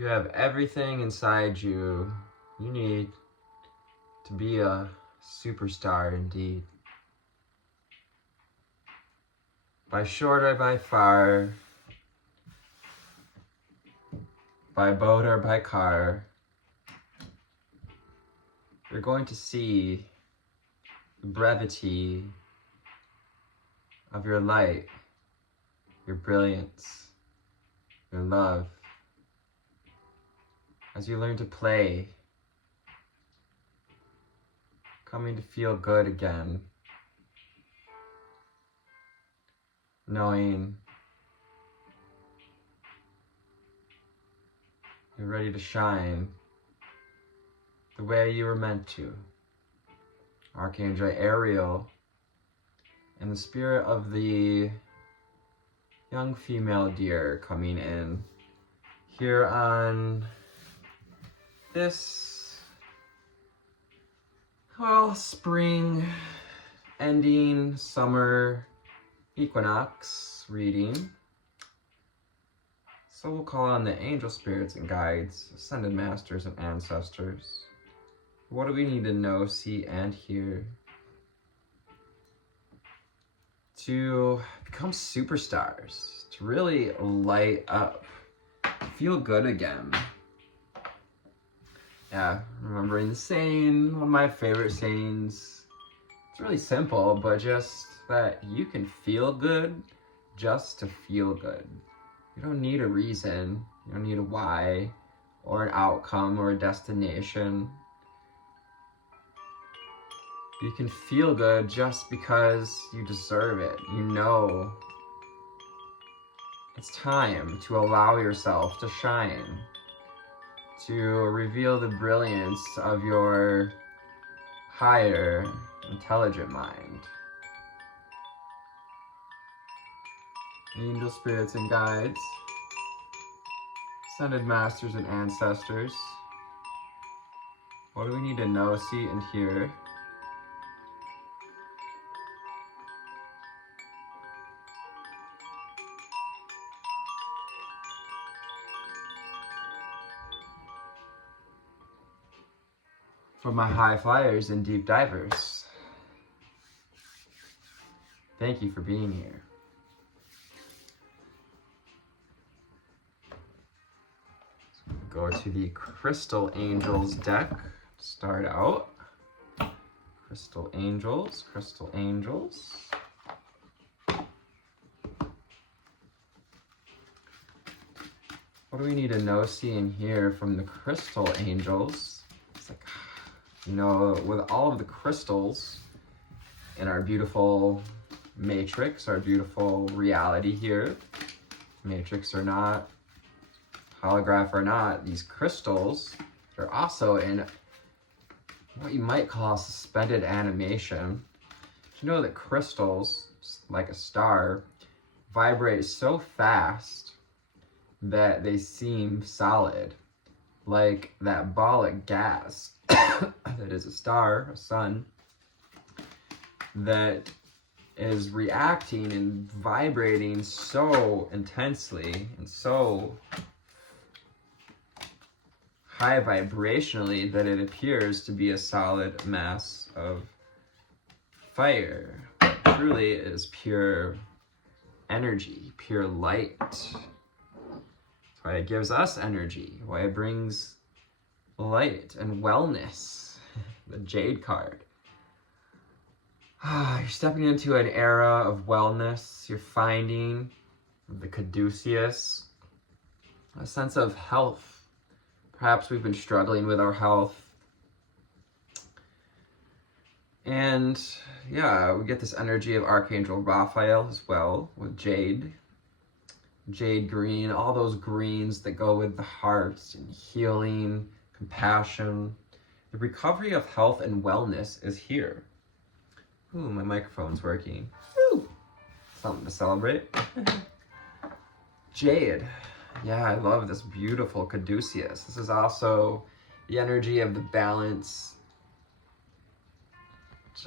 You have everything inside you you need to be a superstar indeed. By short or by far, by boat or by car, you're going to see the brevity of your light, your brilliance, your love, as you learn to play, coming to feel good again, knowing you're ready to shine the way you were meant to. Archangel Ariel, and the spirit of the young female deer coming in here on this, well, spring ending summer equinox reading. So we'll call on the angel spirits and guides, ascended masters and ancestors. What do we need to know, see, and hear to become superstars, to really light up, feel good again? Yeah, remembering the saying, one of my favorite sayings. It's really simple, but just that you can feel good just to feel good. You don't need a reason, you don't need a why, or an outcome, or a destination. You can feel good just because you deserve it. You know it's time to allow yourself to shine, to reveal the brilliance of your higher intelligent mind. Angel spirits and guides, ascended masters and ancestors, what do we need to know, see, and hear for my high flyers and deep divers? Thank you for being here. So go to the Crystal Angels deck. Start out. Crystal Angels, Crystal Angels. What do we need to know, see, and hear from the Crystal Angels? It's like, you know, with all of the crystals in our beautiful matrix, our beautiful reality here, matrix or not, holograph or not, these crystals are also in what you might call suspended animation. You know that crystals, like a star, vibrate so fast that they seem solid, like that ball of gas that is a star, a sun, that is reacting and vibrating so intensely and so high vibrationally that it appears to be a solid mass of fire. It truly is pure energy, pure light. That's why it gives us energy, why it brings light and wellness. The Jade card. You're stepping into an era of wellness. You're finding the caduceus, a sense of health. Perhaps we've been struggling with our health. And yeah, we get this energy of Archangel Raphael as well with jade. Jade green, all those greens that go with the hearts and healing, compassion. The recovery of health and wellness is here. Ooh, my microphone's working. Woo! Something to celebrate. Jade. Yeah, I love this beautiful caduceus. This is also the energy of the balance,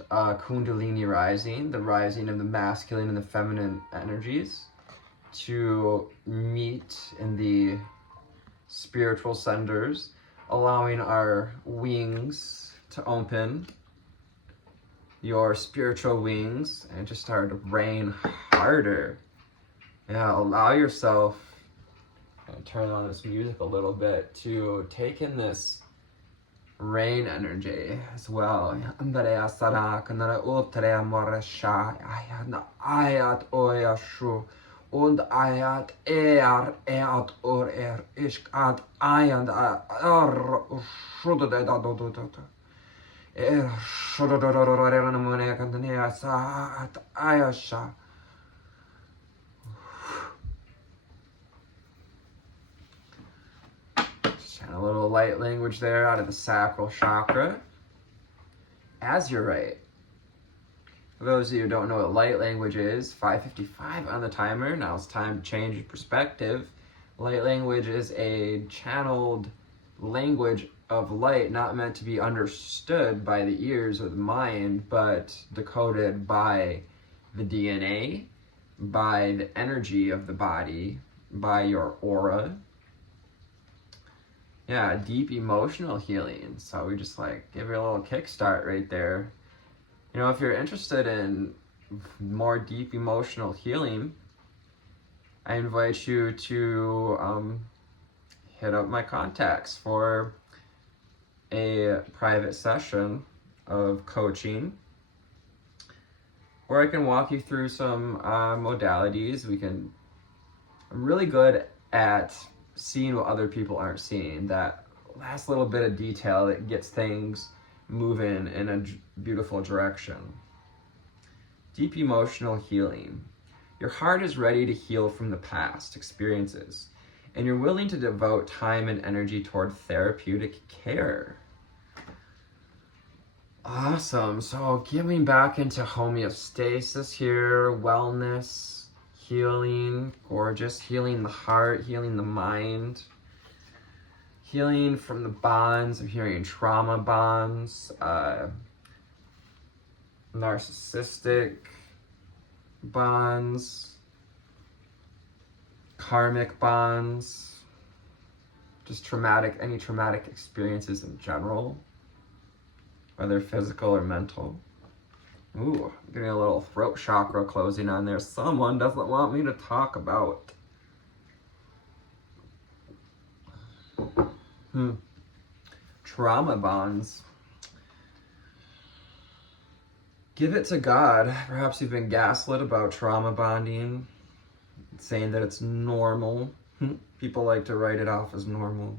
Kundalini rising, the rising of the masculine and the feminine energies to meet in the spiritual senders, allowing our wings to open, your spiritual wings, and just start to rain harder. Yeah, allow yourself, turn on this music a little bit, to take in this rain energy as well. Andrea Sarak, Nara Utrea Moresha, Ayat Oyashu, und Ayat Eat Ishk Ad Ayat Shudda. A little light language there out of the sacral chakra. Azurite. For those of you who don't know what light language is, 5:55 on the timer. Now it's time to change your perspective. Light language is a channeled language of light, not meant to be understood by the ears or the mind, but decoded by the DNA, by the energy of the body, by your aura. Yeah, deep emotional healing. So we just like give you a little kickstart right there. You know, if you're interested in more deep emotional healing, I invite you to hit up my contacts for a private session of coaching, where I can walk you through some modalities. I'm really good at seeing what other people aren't seeing, that last little bit of detail that gets things moving in a beautiful direction. Deep emotional healing. Your heart is ready to heal from the past experiences, and you're willing to devote time and energy toward therapeutic care. Awesome. So getting back into homeostasis here, wellness, healing, gorgeous, healing the heart, healing the mind, healing from the bonds. I'm hearing trauma bonds, narcissistic bonds, karmic bonds, just any traumatic experiences in general, whether physical or mental. Ooh, I'm getting a little throat chakra closing on there. Someone doesn't want me to talk about. Trauma bonds. Give it to God. Perhaps you've been gaslit about trauma bonding, saying that it's normal. People like to write it off as normal.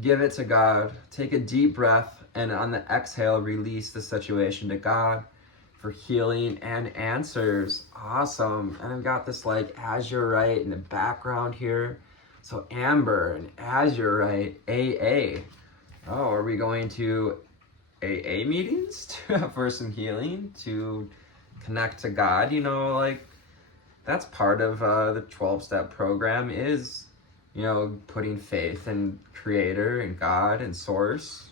Give it to God. Take a deep breath, and on the exhale, release the situation to God for healing and answers. Awesome. And I've got this like azurite in the background here. So amber and azurite, AA. Oh, are we going to AA meetings for some healing, to connect to God? You know, like that's part of the 12-step program, is, you know, putting faith in Creator and God and Source.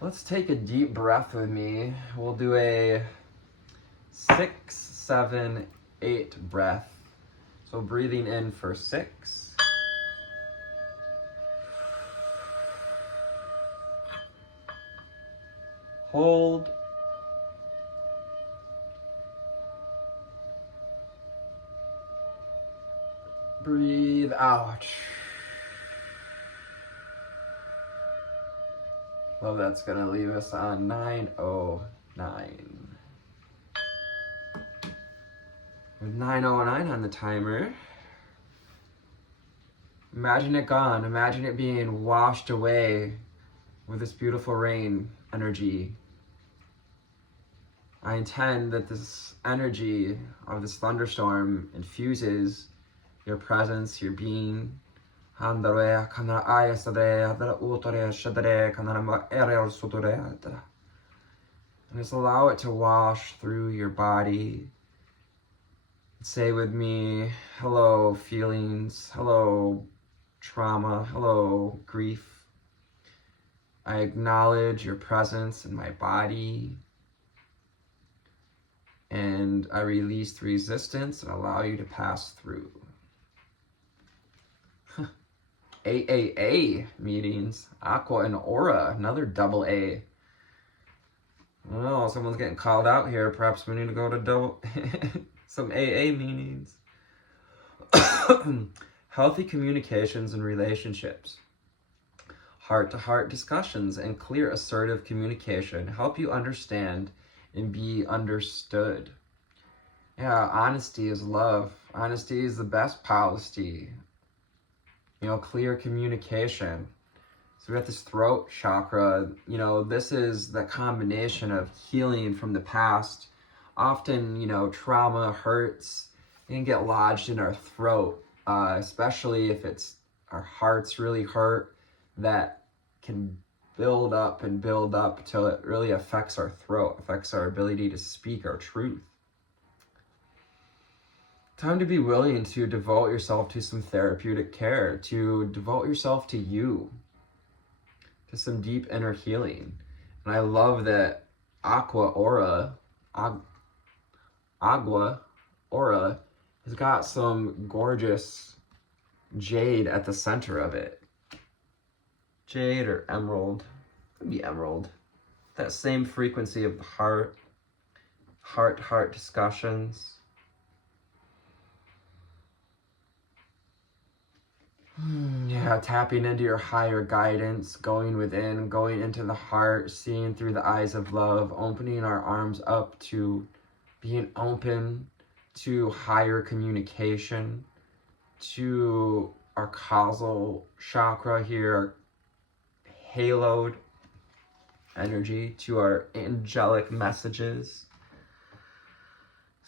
Let's take a deep breath with me. We'll do a 6, 7, 8 breath. So breathing in for 6. Hold. Breathe out. Well, that's gonna leave us on 9:09. With 9:09 on the timer, imagine it gone. Imagine it being washed away with this beautiful rain energy. I intend that this energy of this thunderstorm infuses your presence, your being. And just allow it to wash through your body. Say with me, hello feelings, hello trauma, hello grief. I acknowledge your presence in my body, and I release the resistance and allow you to pass through. AAA meetings. Aqua and Aura, another double A. Oh, someone's getting called out here. Perhaps we need to go to some AA meetings. Healthy communications and relationships. Heart-to-heart discussions and clear assertive communication help you understand and be understood. Yeah, honesty is love. Honesty is the best policy. You know, clear communication. So we got this throat chakra. You know, this is the combination of healing from the past. Often, you know, trauma, hurts, can get lodged in our throat, especially if it's our heart's really hurt. That can build up till it really affects our throat, affects our ability to speak our truth. Time to be willing to devote yourself to some therapeutic care, to devote yourself to you, to some deep inner healing. And I love that Agua Aura has got some gorgeous jade at the center of it. Jade or emerald. Could be emerald. That same frequency of the heart-to-heart discussions. Yeah, tapping into your higher guidance, going within, going into the heart, seeing through the eyes of love, opening our arms up to being open to higher communication, to our causal chakra here, haloed energy, to our angelic messages.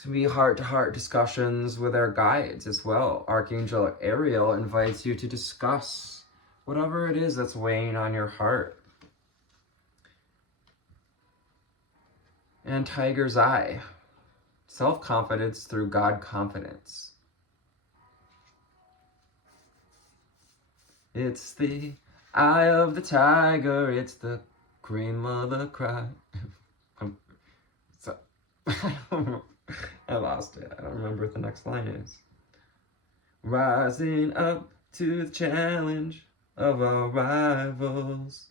To be heart-to-heart discussions with our guides as well. Archangel Ariel invites you to discuss whatever it is that's weighing on your heart. And Tiger's Eye, self-confidence through God confidence. It's the eye of the tiger, it's the cream of the crop. I lost it. I don't remember what the next line is. Rising up to the challenge of our rivals.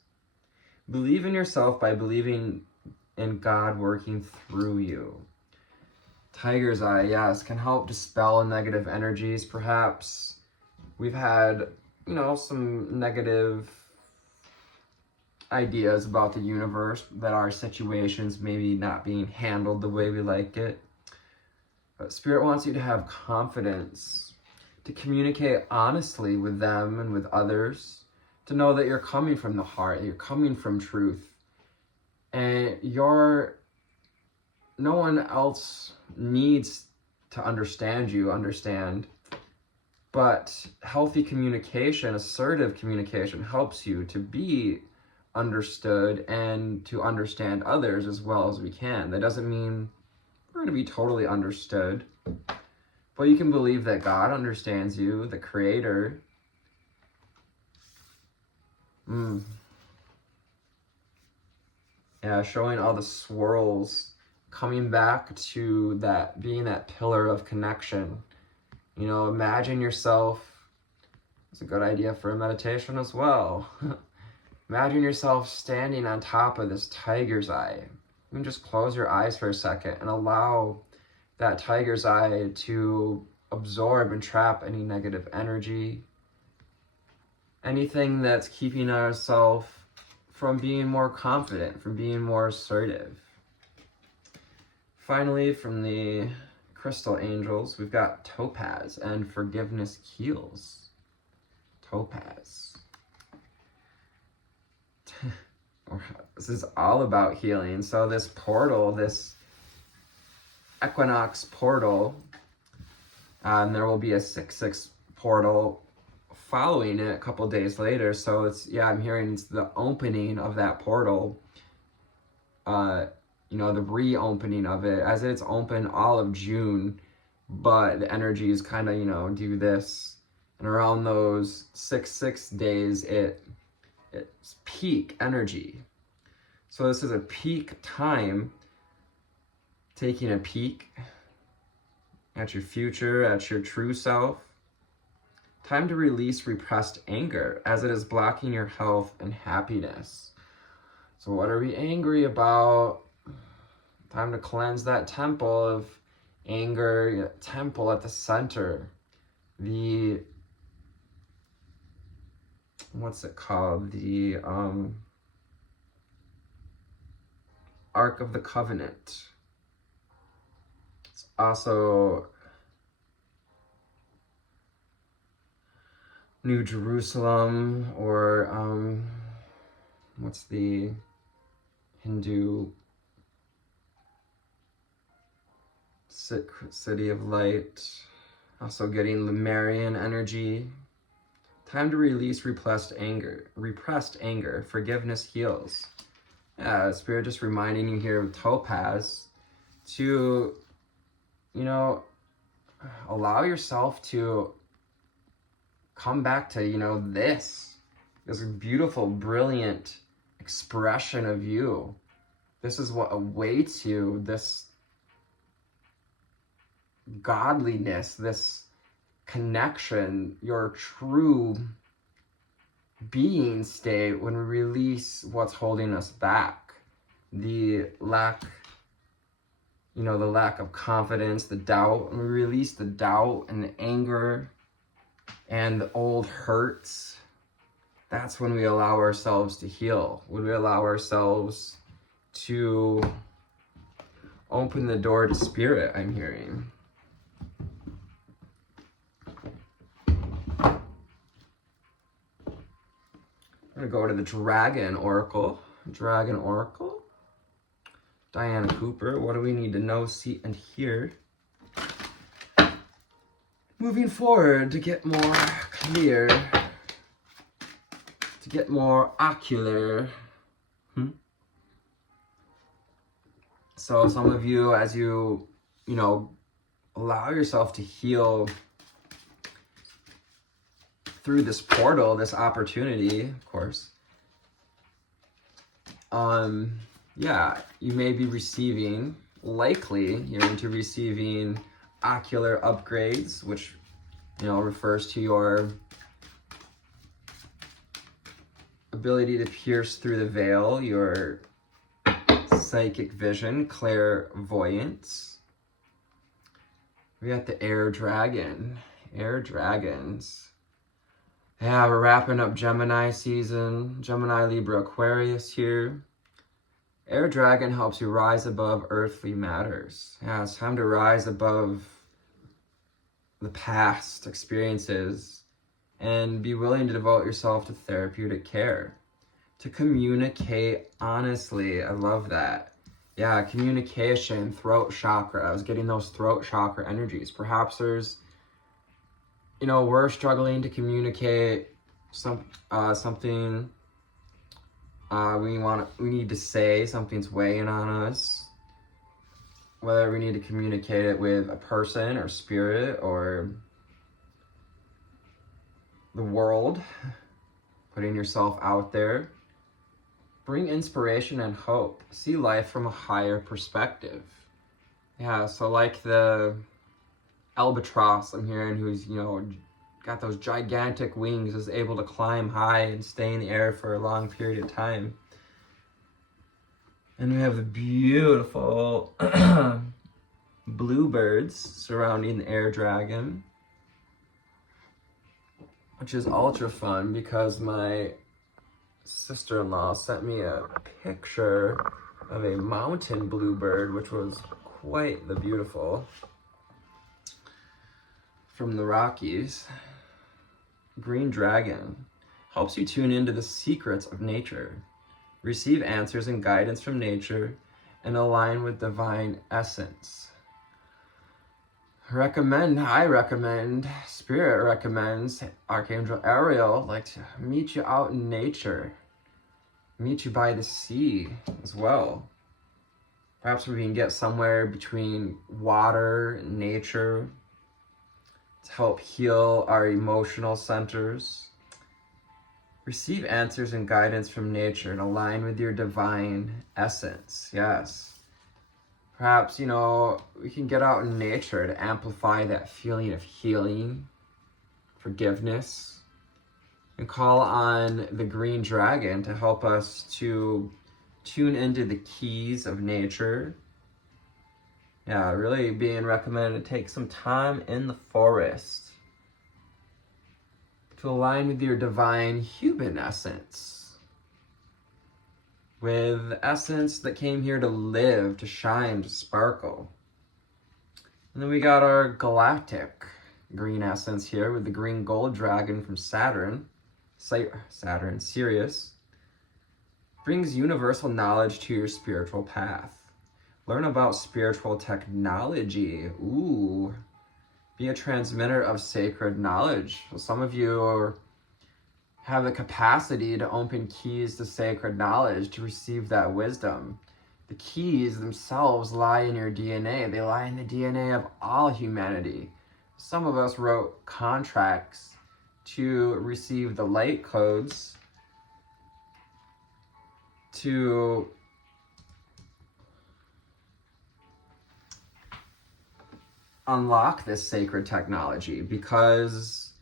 Believe in yourself by believing in God working through you. Tiger's Eye, yes, can help dispel negative energies. Perhaps we've had, you know, some negative ideas about the universe, that our situations maybe not being handled the way we like it. But Spirit wants you to have confidence, to communicate honestly with them and with others, to know that you're coming from the heart, you're coming from truth, and no one else needs to understand, but healthy communication, assertive communication helps you to be understood and to understand others as well as we can. That doesn't mean we're going to be totally understood, but you can believe that God understands you, the Creator. Yeah, showing all the swirls, coming back to that, being that pillar of connection. You know, imagine yourself, it's a good idea for a meditation as well. Imagine yourself standing on top of this tiger's eye. You can just close your eyes for a second and allow that tiger's eye to absorb and trap any negative energy, anything that's keeping ourselves from being more confident, from being more assertive. Finally, from the crystal angels, we've got Topaz and Forgiveness Heals. Topaz. This is all about healing. So this portal, this equinox portal, there will be a 6/6 portal following it a couple days later. So it's, yeah, I'm hearing it's the opening of that portal, you know, the reopening of it, as it's open all of June, but the energies kind of, you know, do this, and around those 6/6 days, it's peak energy. So this is a peak time, taking a peek at your future, at your true self, Time to release repressed anger as it is blocking your health and happiness. So what are we angry about? Time to cleanse that temple of anger, temple at the center. The, what's it called? The Ark of the Covenant. It's also New Jerusalem, or what's the Hindu city of light? Also getting Lemurian energy. Time to release repressed anger. Repressed anger. Forgiveness heals. Yeah, Spirit just reminding you here of Topaz to, you know, allow yourself to come back to, you know, this beautiful, brilliant expression of you. This is what awaits you, this godliness, this connection, your true being state when we release what's holding us back. The lack, you know, the lack of confidence, the doubt. When we release the doubt and the anger and the old hurts, that's when we allow ourselves to heal. When we allow ourselves to open the door to spirit, I'm hearing. I'm gonna go to the Dragon Oracle. Dragon Oracle. Diana Cooper, what do we need to know, see, and hear? Moving forward to get more clear, to get more ocular. So some of you, as you know, allow yourself to heal through this portal, this opportunity, of course, yeah, you may be receiving, likely you're into receiving ocular upgrades, which, you know, refers to your ability to pierce through the veil, your psychic vision, clairvoyance. We got the air dragon, air dragons. Yeah, we're wrapping up Gemini season, Gemini, Libra, Aquarius here. Air dragon helps you rise above earthly matters. Yeah, it's time to rise above the past experiences and be willing to devote yourself to therapeutic care, to communicate honestly. I love that. Yeah, communication, throat chakra. I was getting those throat chakra energies. Perhaps there's, you know, we're struggling to communicate something we need to say, something's weighing on us. Whether we need to communicate it with a person or spirit or the world, putting yourself out there. Bring inspiration and hope. See life from a higher perspective. Yeah, so like the albatross I'm hearing, who's, you know, got those gigantic wings, is able to climb high and stay in the air for a long period of time. And we have the beautiful bluebirds surrounding the air dragon, which is ultra fun because my sister-in-law sent me a picture of a mountain bluebird, which was quite the beautiful, from the Rockies. Green dragon helps you tune into the secrets of nature, receive answers and guidance from nature, and align with divine essence. I recommend, Spirit recommends Archangel Ariel, like, to meet you out in nature, meet you by the sea as well. Perhaps we can get somewhere between water and nature to help heal our emotional centers. Receive answers and guidance from nature and align with your divine essence. Yes. Perhaps, you know, we can get out in nature to amplify that feeling of healing forgiveness, and call on the green dragon to help us to tune into the keys of nature. Yeah, really being recommended to take some time in the forest to align with your divine human essence, with the essence that came here to live, to shine, to sparkle. And then we got our galactic green essence here with the green gold dragon from Saturn, Sirius. Brings universal knowledge to your spiritual path. Learn about spiritual technology. Ooh. Be a transmitter of sacred knowledge. So some of you have the capacity to open keys to sacred knowledge, to receive that wisdom. The keys themselves lie in your DNA. They lie in the DNA of all humanity. Some of us wrote contracts to receive the light codes to unlock this sacred technology, because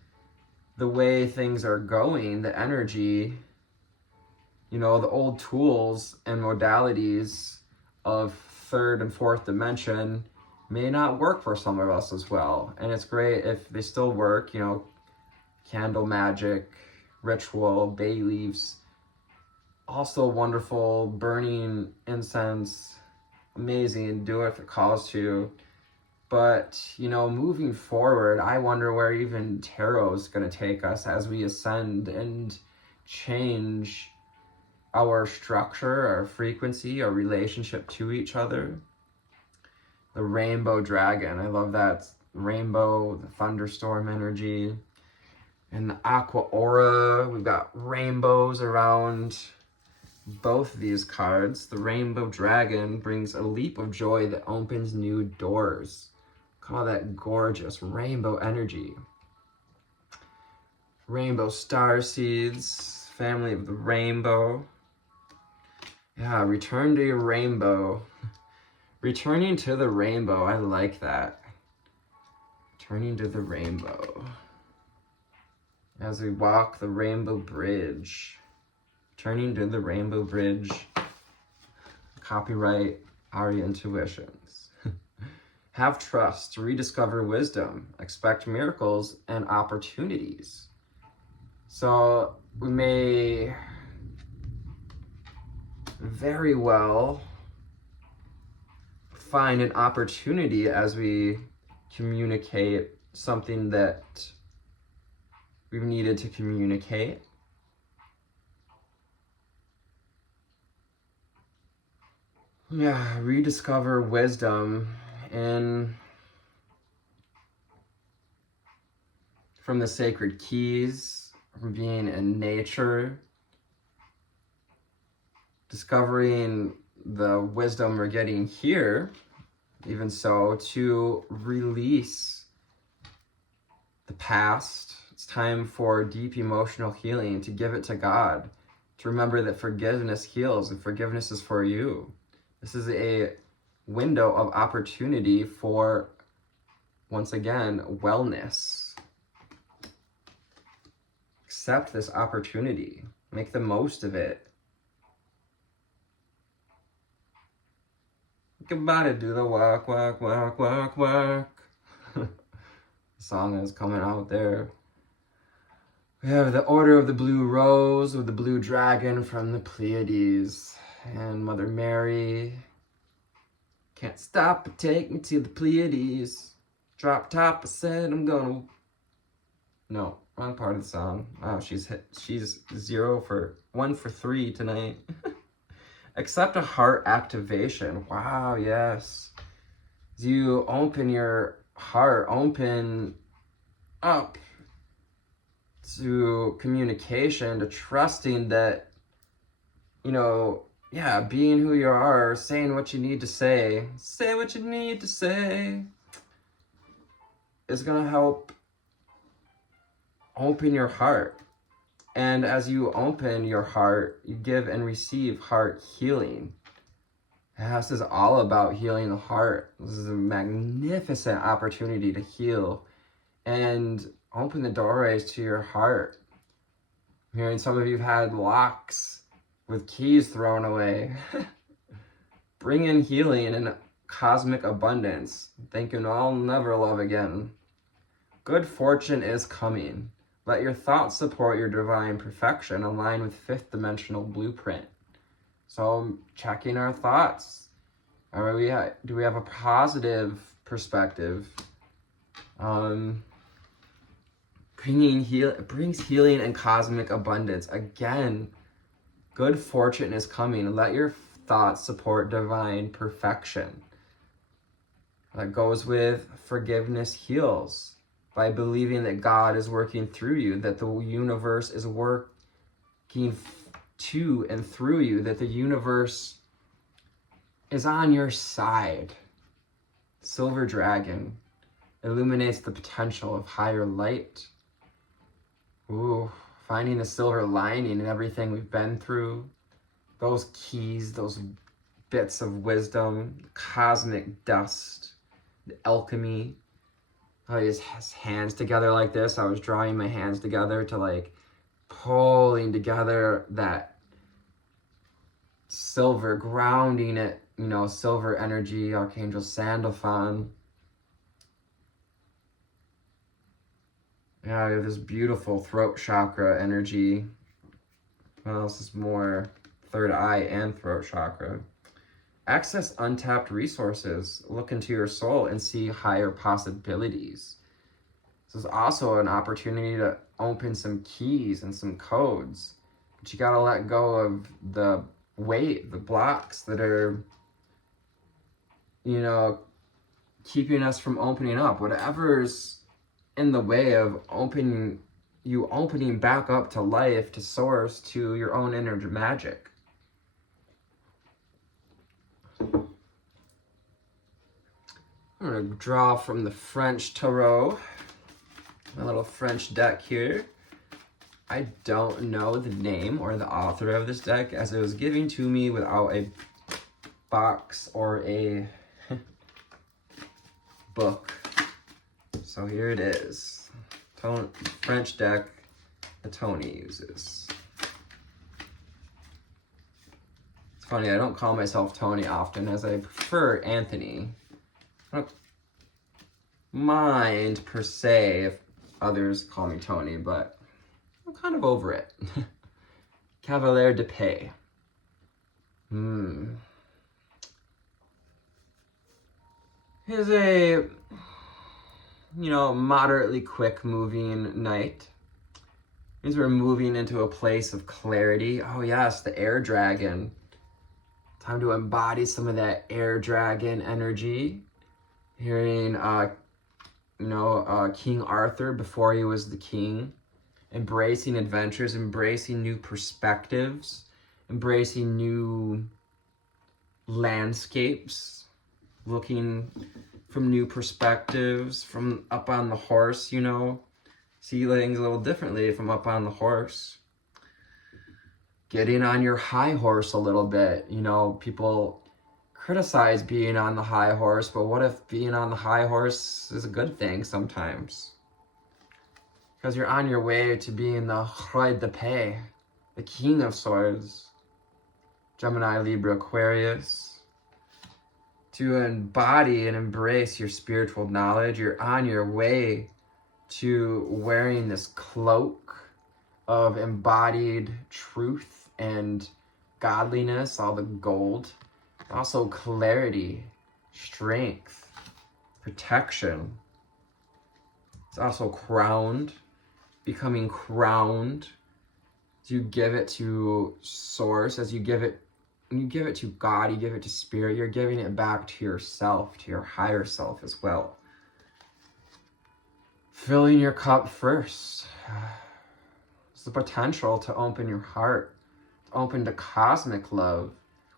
the way things are going, the energy, you know, the old tools and modalities of third and fourth dimension may not work for some of us as well. And it's great if they still work, you know, candle magic, ritual, bay leaves, also wonderful, burning incense, amazing, do it if it calls to. But, you know, moving forward, I wonder where even tarot is going to take us as we ascend and change our structure, our frequency, our relationship to each other. The rainbow dragon, I love that. Rainbow, the thunderstorm energy. And the aqua aura, we've got rainbows around both these cards. The rainbow dragon brings a leap of joy that opens new doors. Call that gorgeous rainbow energy. Rainbow star seeds, family of the rainbow. Yeah, return to your rainbow. Returning to the rainbow, I like that. Returning to the rainbow. As we walk the rainbow bridge. Turning to the rainbow bridge. Copyright Aerie Intuitions. Have trust, rediscover wisdom, expect miracles and opportunities. So we may very well find an opportunity as we communicate something that we've needed to communicate. Yeah, rediscover wisdom from the sacred keys, from being in nature, discovering the wisdom we're getting here, even so, to release the past. It's time for deep emotional healing, to give it to God, to remember that forgiveness heals and forgiveness is for you. This is a window of opportunity for, once again, wellness. Accept this opportunity. Make the most of it. Think about it. Do the walk, walk, walk, walk, walk. The song is coming out there. We have the Order of the Blue Rose with the Blue Dragon from the Pleiades. And Mother Mary. Can't stop but take me to the Pleiades. Drop top, I said I'm gonna... No, wrong part of the song. Wow, she's 1 for 3 tonight. Accept a heart activation. Wow, yes. As you open your heart, open up to communication, to trusting that, you know, yeah, being who you are, saying what you need to say what you need to say, is going to help open your heart. And as you open your heart, you give and receive heart healing. This is all about healing the heart. This is a magnificent opportunity to heal and Open the doorways to your heart. I'm hearing some of you have had locks with keys thrown away. Bring in healing and cosmic abundance. Thinking I'll never love again. Good fortune is coming. Let your thoughts support your divine perfection, align with fifth dimensional blueprint. So checking our thoughts. Do we have a positive perspective? Brings healing and cosmic abundance. Again, good fortune is coming. Let your thoughts support divine perfection. That goes with forgiveness heals. By believing that God is working through you, that the universe is working to and through you, that the universe is on your side. Silver Dragon illuminates the potential of higher light. Ooh, finding the silver lining in everything we've been through. Those keys, those bits of wisdom, cosmic dust, the alchemy. How he has his hands together like this. I was drawing my hands together to like pulling together that silver, grounding it, you know, silver energy, Archangel Sandalphon. Yeah, we have this beautiful throat chakra energy. What else is more? Third eye and throat chakra. Access untapped resources. Look into your soul and see higher possibilities. This is also an opportunity to open some keys and some codes. But you gotta let go of the weight, the blocks that are, you know, keeping us from opening up. Whatever's in the way of opening back up to life, to source, to your own inner magic. I'm going to draw from the French Tarot, my little French deck here. I don't know the name or the author of this deck, as it was given to me without a box or a book. So here it is. French deck that Tony uses. It's funny, I don't call myself Tony often, as I prefer Anthony. I don't mind, per se, if others call me Tony, but I'm kind of over it. Cavalier de Paix. Here's a, moderately quick moving night. Means we're moving into a place of clarity. Oh yes, the air dragon. Time to embody some of that air dragon energy. Hearing, King Arthur before he was the king. Embracing adventures, embracing new perspectives, embracing new landscapes, looking from new perspectives, from up on the horse, see things a little differently from up on the horse. Getting on your high horse a little bit. People criticize being on the high horse, but what if being on the high horse is a good thing sometimes? Because you're on your way to being the Roi de Paix, the King of Swords. Gemini, Libra, Aquarius. To embody and embrace your spiritual knowledge, you're on your way to wearing this cloak of embodied truth and godliness, all the gold. Also clarity, strength, protection. It's also crowned, becoming crowned. As you give it to source, when you give it to God, you give it to spirit, you're giving it back to yourself, to your higher self as well. Filling your cup first. It's the potential to open your heart, to open to cosmic love,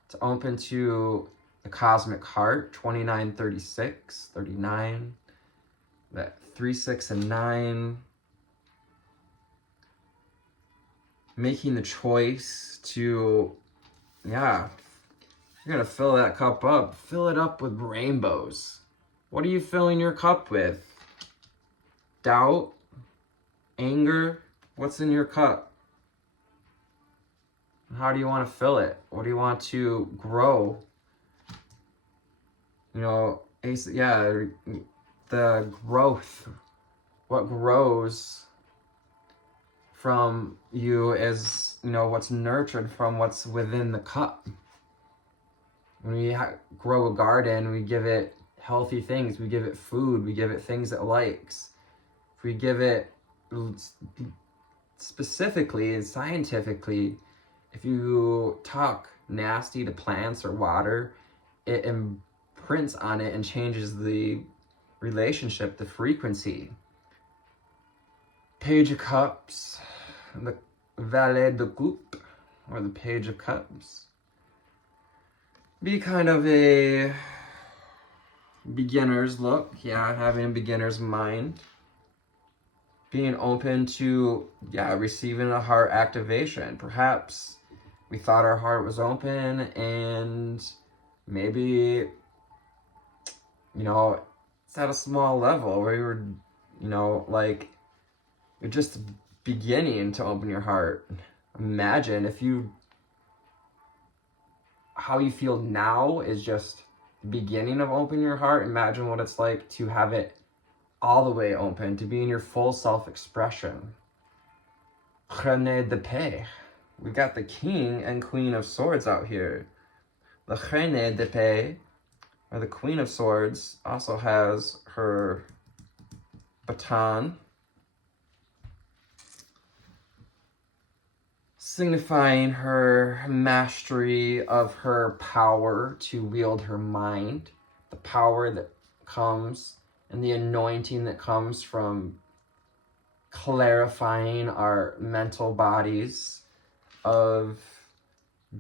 to open to the cosmic heart, 29, 36, 39, that 3, 6, and 9. Making the choice to, you're gonna fill that cup up. Fill it up with rainbows. What are you filling your cup with? Doubt? Anger, what's in your cup? How do you want to fill it? What do you want to grow? You know, yeah, the growth. What grows from you is, you know, what's nurtured from what's within the cup. When we grow a garden, we give it healthy things. We give it food. We give it things it likes. If we give it specifically and scientifically, if you talk nasty to plants or water, it imprints on it and changes the relationship, the frequency. Page of Cups, the Valet de Coupe, or the Page of Cups. Be kind of a beginner's look, yeah, having a beginner's mind. Being open to, yeah, receiving a heart activation. Perhaps we thought our heart was open and maybe, you know, it's at a small level where you were, you know, like, you're just beginning to open your heart. Imagine if how you feel now is just the beginning of opening your heart. Imagine what it's like to have it all the way open, to be in your full self-expression. Reine de Paix. We got the King and Queen of Swords out here. The Reine de Paix, or the Queen of Swords, also has her baton, signifying her mastery of her power to wield her mind, the power that comes and the anointing that comes from clarifying our mental bodies of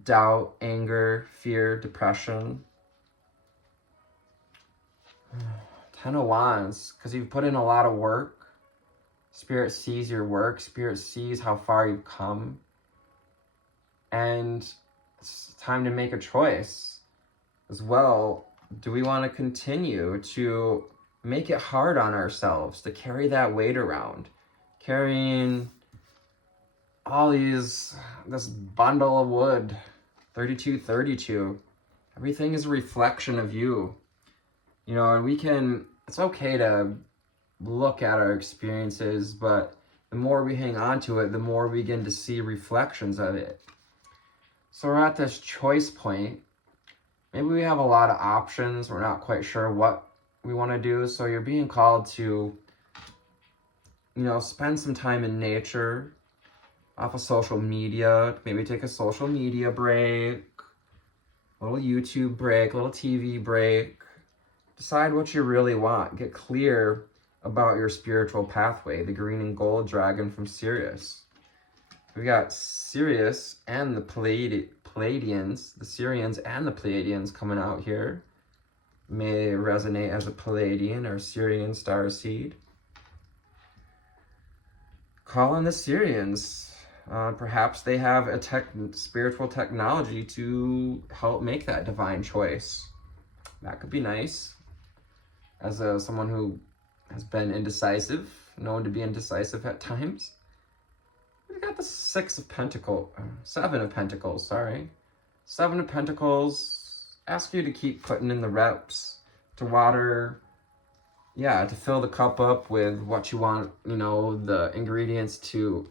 doubt, anger, fear, depression. 10 of Wands, because you've put in a lot of work. Spirit sees your work. Spirit sees how far you've come. And it's time to make a choice as well. Do we want to continue to make it hard on ourselves to carry that weight around? Carrying all this bundle of wood, 3232. Everything is a reflection of you. You know, and it's okay to look at our experiences, but the more we hang on to it, the more we begin to see reflections of it. So we're at this choice point. Maybe we have a lot of options. We're not quite sure what we want to do. So you're being called to, you know, spend some time in nature, off of social media. Maybe take a social media break, a little YouTube break, a little TV break. Decide what you really want. Get clear about your spiritual pathway. The green and gold dragon from Sirius. We got Sirius and the Pleiadians, the Sirians and the Pleiadians coming out here. May resonate as a Pleiadian or Sirian starseed. Call on the Sirians. Perhaps they have a spiritual technology to help make that divine choice. That could be nice. As someone who has been indecisive, known to be indecisive at times. We got the Seven of Pentacles, sorry. Seven of Pentacles ask you to keep putting in the reps, to water, yeah, to fill the cup up with what you want, you know, the ingredients to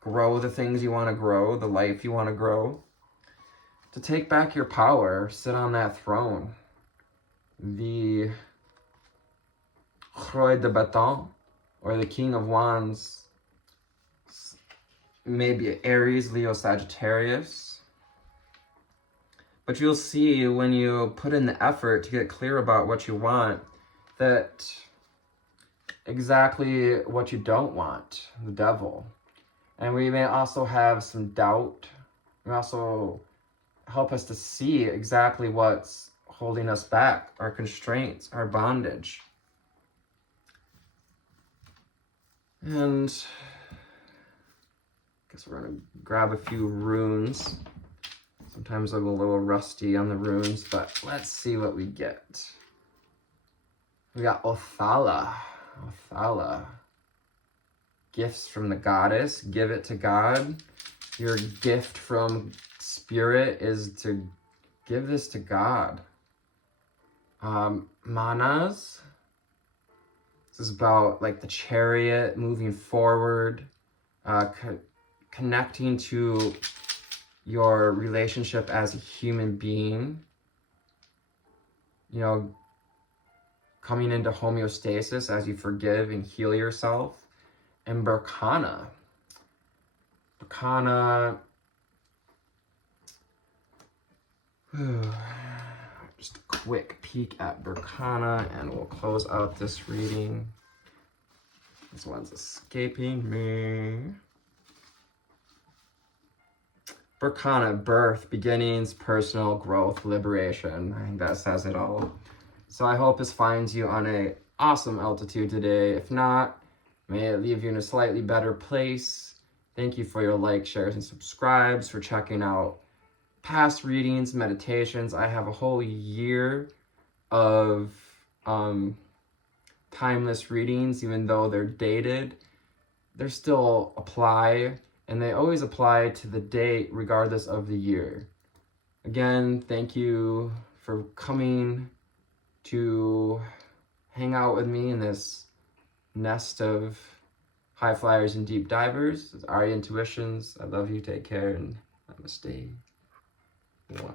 grow the things you want to grow, the life you want to grow. To take back your power, sit on that throne. The Roi de Bâton, or the King of Wands, maybe Aries, Leo, Sagittarius. But you'll see when you put in the effort to get clear about what you want, that exactly what you don't want, the Devil. And we may also have some doubt. We also help us to see exactly what's holding us back, our constraints, our bondage. And I guess we're going to grab a few runes. Sometimes I'm a little rusty on the runes, but let's see what we get. We got Othala. gifts from the goddess. Give it to God. Your gift from spirit is to give this to God. Manas. This is about like the chariot, moving forward, connecting to your relationship as a human being. You know, coming into homeostasis as you forgive and heal yourself. And Berkana. Berkana. Just a quick peek at Berkana and we'll close out this reading. This one's escaping me. Berkana, birth, beginnings, personal growth, liberation. I think that says it all. So I hope this finds you on an awesome altitude today. If not, may it leave you in a slightly better place. Thank you for your likes, shares, and subscribes, for checking out past readings, meditations. I have a whole year of timeless readings, even though they're dated. They still apply, and they always apply to the date regardless of the year. Again, thank you for coming to hang out with me in this nest of high flyers and deep divers. It's Aerie Intuitions. I love you. Take care, and namaste. Mwah.